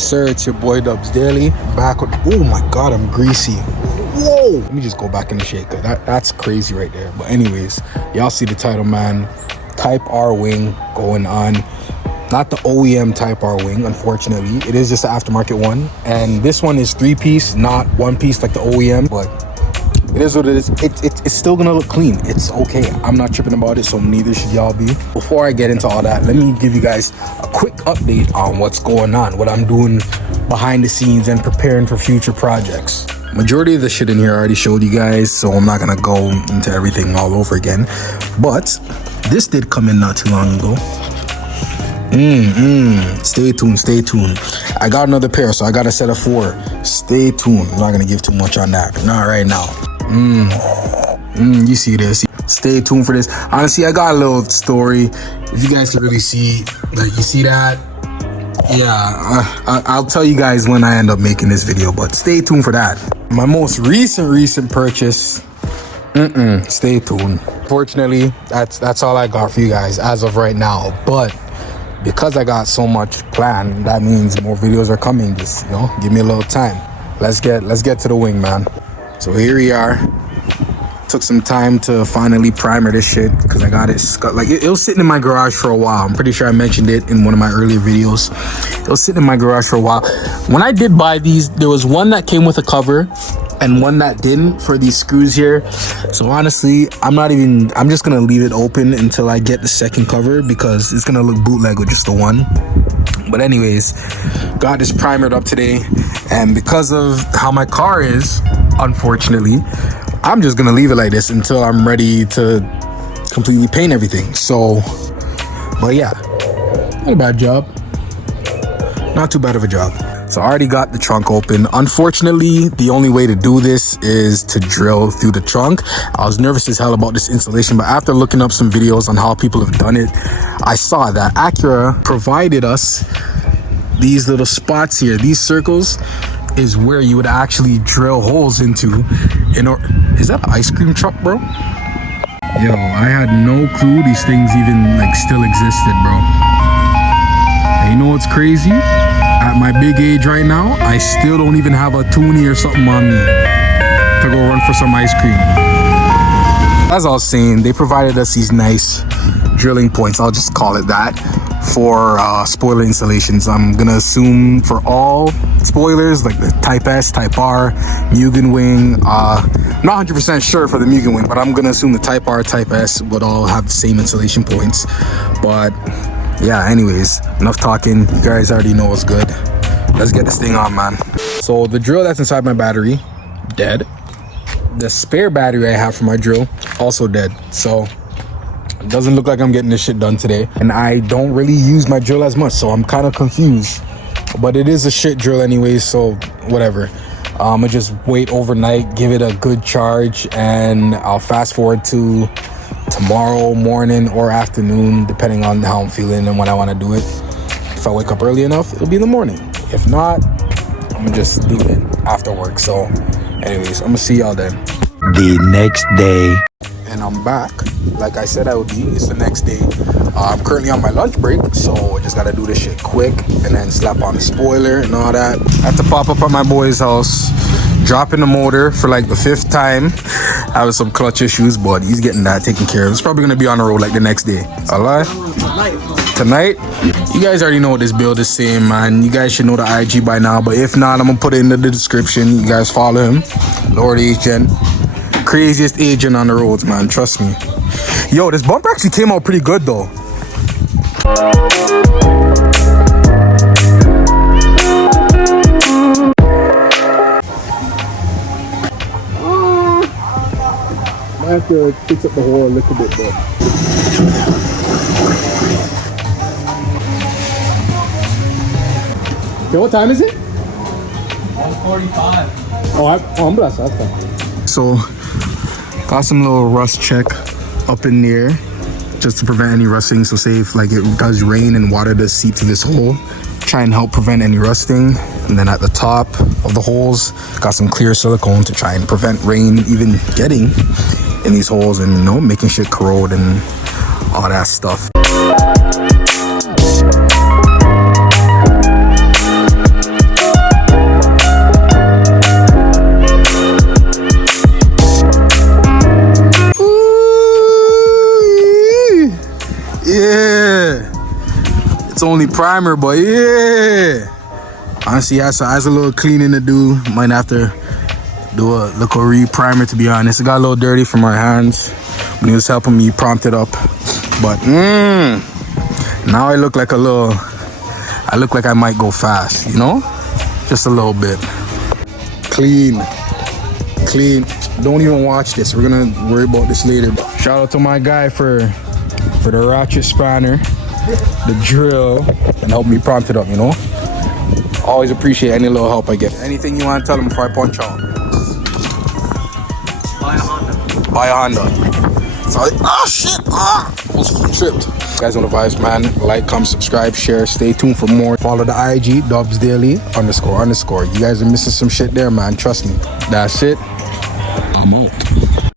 Yes sir, it's your boy Dubs Daily, back with, oh my god, I'm greasy. Whoa, let me just go back in the shaker. That's crazy right there. But anyways, y'all see the title, man. Type R wing going on. Not the OEM Type R wing, unfortunately. It is just an aftermarket one, and this one is 3-piece, not 1-piece like the OEM, but it is what it is. It's still gonna look clean. It's okay. I'm not tripping about it, so neither should y'all be. Before I get into all that, let me give you guys a quick update on what's going on, what I'm doing behind the scenes and preparing for future projects. Majority of the shit in here I already showed you guys, so I'm not gonna go into everything all over again. But this did come in not too long ago. Stay tuned. I got another pair, so I got a set of 4. Stay tuned. I'm not gonna give too much on that, but not right now. You see this. Stay tuned for this. Honestly, I got a little story. If you guys can really see, like, you see that? Yeah, I'll tell you guys when I end up making this video, but stay tuned for that. My most recent purchase. Stay tuned. Fortunately, that's all I got for you guys as of right now, but because I got so much planned, that means more videos are coming. Just, you know, give me a little time. Let's get to the wing, man. So here we are. Took some time to finally primer this shit because I got it like it was sitting in my garage for a while. I'm pretty sure I mentioned it in one of my earlier videos. It was sitting in my garage for a while. When I did buy these, there was one that came with a cover and one that didn't for these screws here. So honestly, I'm just gonna leave it open until I get the second cover because it's gonna look bootleg with just the one. But anyways, got this primered up today, and because of how my car is, unfortunately, I'm just gonna leave it like this until I'm ready to completely paint everything. So, but yeah, not a bad job. Not too bad of a job. So I already got the trunk open. Unfortunately, the only way to do this is to drill through the trunk. I was nervous as hell about this installation, but after looking up some videos on how people have done it, I saw that Acura provided us these little spots here. These circles is where you would actually drill holes into. Is that an ice cream truck, bro? Yo, I had no clue these things even like still existed, bro. And you know what's crazy? At my big age right now, I still don't even have a toonie or something on me to go run for some ice cream. As I was saying, they provided us these nice drilling points, I'll just call it that, for spoiler installations. I'm gonna assume for all spoilers, like the Type S, Type R, Mugen Wing, not 100% sure for the Mugen Wing, but I'm gonna assume the Type R, Type S would all have the same installation points. But yeah, anyways, enough talking. You guys already know what's good. Let's get this thing on, man. So the drill that's inside my battery, dead. The spare battery I have for my drill, also dead. So it doesn't look like I'm getting this shit done today. And I don't really use my drill as much, so I'm kind of confused. But it is a shit drill anyways, so whatever. I'm gonna just wait overnight, give it a good charge, and I'll fast forward to tomorrow morning or afternoon, depending on how I'm feeling and when I want to do it. If I wake up early enough, it'll be in the morning. If not, I'm gonna just leave it after work. So anyways, I'm gonna see y'all then. The next day. And I'm back like I said I would be. It's the next day. I'm currently on my lunch break, so I just gotta do this shit quick and then slap on the spoiler and all that. I had to pop up at my boy's house, dropping the motor for like the 5th time. Having some clutch issues, but he's getting that taken care of. It's probably gonna be on the road like the next day. Alright? Tonight? You guys already know what this build is saying, man. You guys should know the IG by now, but if not, I'm gonna put it in the description. You guys follow him. Lord Agent. Craziest agent on the roads, man. Trust me. Yo, this bumper actually came out pretty good though. I have to fix up the hole a little bit though. Yo, what time is it? 1:45. Oh, I'm blessed. That's fine. So, got some little rust check up in there just to prevent any rusting. So say if like it does rain and water does seep through this hole, try and help prevent any rusting. And then at the top of the holes, got some clear silicone to try and prevent rain even getting in these holes and, you know, making shit corrode and all that stuff. Yeah. It's only primer, but yeah. Honestly, has a little cleaning to do. Might have to do a little re-primer, to be honest. It got a little dirty from my hands when he was helping me prompt it up. But now I look like I might go fast, you know? Just a little bit. Clean. Don't even watch this. We're gonna worry about this later. Shout out to my guy for the ratchet spanner, the drill, and help me prompt it up, you know? Always appreciate any little help I get. Anything you want to tell them before I punch out? Buy a Honda. Sorry. Oh shit! Almost tripped. You guys know the vibes, man. Like, comment, subscribe, share. Stay tuned for more. Follow the IG _Daily_. You guys are missing some shit there, man. Trust me. That's it. I'm out.